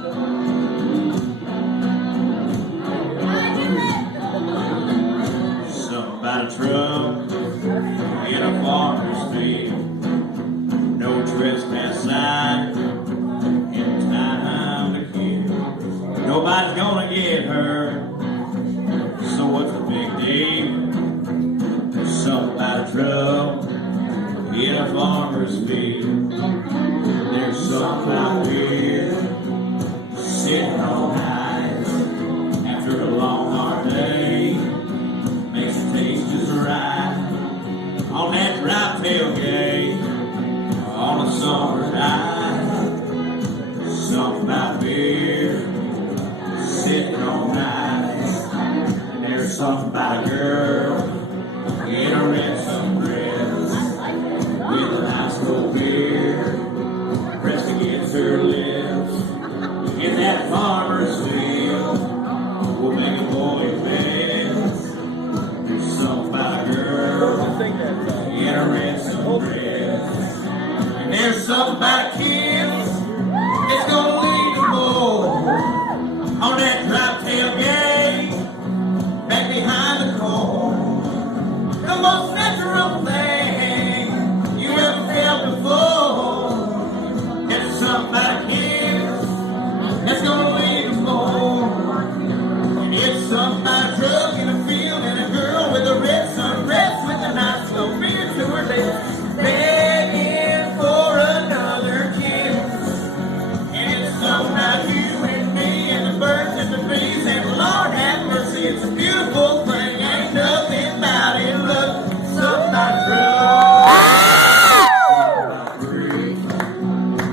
Something about a truck in a farmer's field. No trespass sign in time to kill. Nobody's gonna get hurt, so what's the big deal? There's something about a truck in a farmer's field. There's something about beer sitting all night after a long hard day. Makes it taste just right on that dry tailgate on a summer night. Something about beer sitting all night. There's something about a girl in a red sundress with a nice cold beer pressed against her lips. In that farmer's field, we'll make a boy best. There's something about a girl in a red sundress, and there's something about a kid that's gonna lead the boy on that drop tailgate back behind the corn. The most natural thing you ever felt before. There's something about a kid that's gonna lead the boy, and it's something about a truck in a field and a girl with a red sundress with a nice little beer to her lips, begging for another kiss. And it's something about you and me and the birds and the bees, and Lord have mercy, it's a beautiful thing. Ain't nothing about it. Look, something about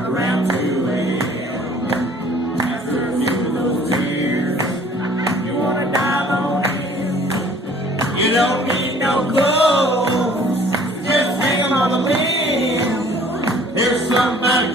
around 2 a.m. After a few of those tears, you wanna dive on in. You don't need no clothes, just hang 'em on the limb. There's something about a